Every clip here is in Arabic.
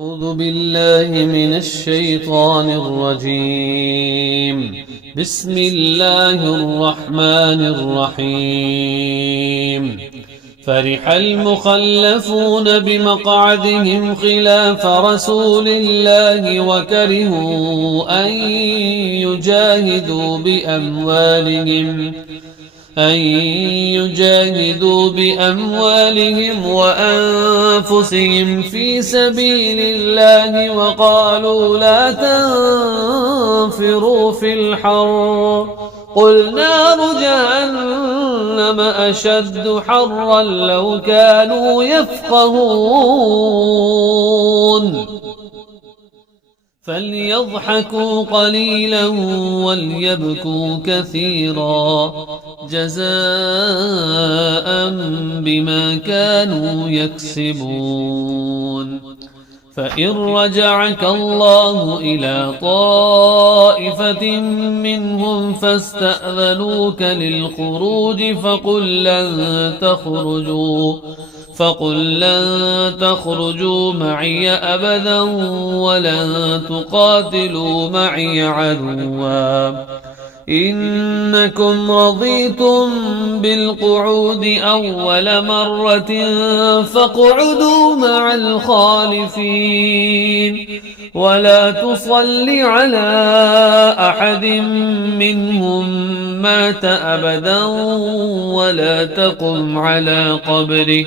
أعوذ بالله من الشيطان الرجيم. بسم الله الرحمن الرحيم. فرح المخلفون بمقعدهم خلاف رسول الله وكرهوا أن يجاهدوا بأموالهم وأنفسهم في سبيل الله وقالوا لا تنفروا في الحر قل نار جهنم أشد حرا لو كانوا يفقهون فليضحكوا قليلا وليبكوا كثيرا جزاء بما كانوا يكسبون. فإن رجعك الله إلى طائفة منهم فاستأذنوك للخروج فقل لن تخرجوا معي أبدا ولن تقاتلوا معي عدوا إنكم رضيتم بالقعود أول مرة فاقعدوا مع الخالفين ولا تصل على أحد منهم مات أبدا ولا تقم على قبره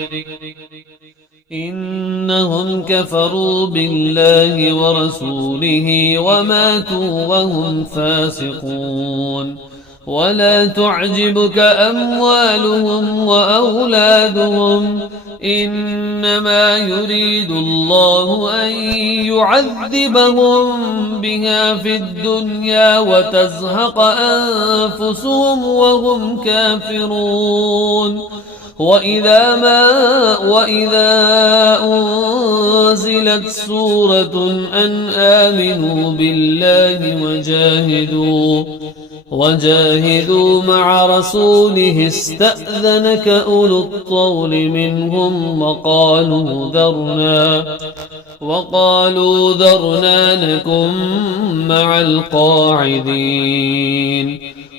إنهم كفروا بالله ورسوله وماتوا وهم فاسقون. ولا تعجبك أموالهم وأولادهم إنما يريد الله أن يعذبهم بها في الدنيا وتزهق أنفسهم وهم كافرون. وإذا أنزلت سورة أن آمنوا بالله وجاهدوا مع رسوله استأذنك أولو الطول منهم وقالوا ذرنا نكن مع القاعدين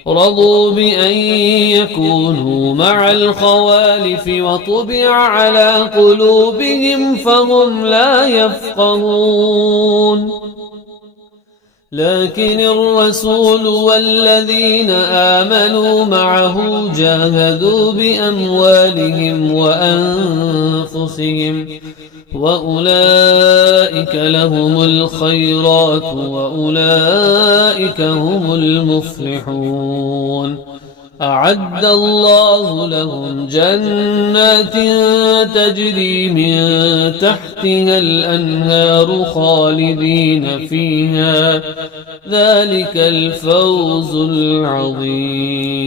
رضوا بأن يكونوا مع الخوالف وطبع على قلوبهم فهم لا يفقهون. لكن الرسول والذين آمنوا معه جاهدوا بأموالهم وأنفسهم وأولئك لهم الخيرات وأولئك هم المفلحون. أعد الله لهم جنات تجري من تحتها الأنهار خالدين فيها ذلك الفوز العظيم.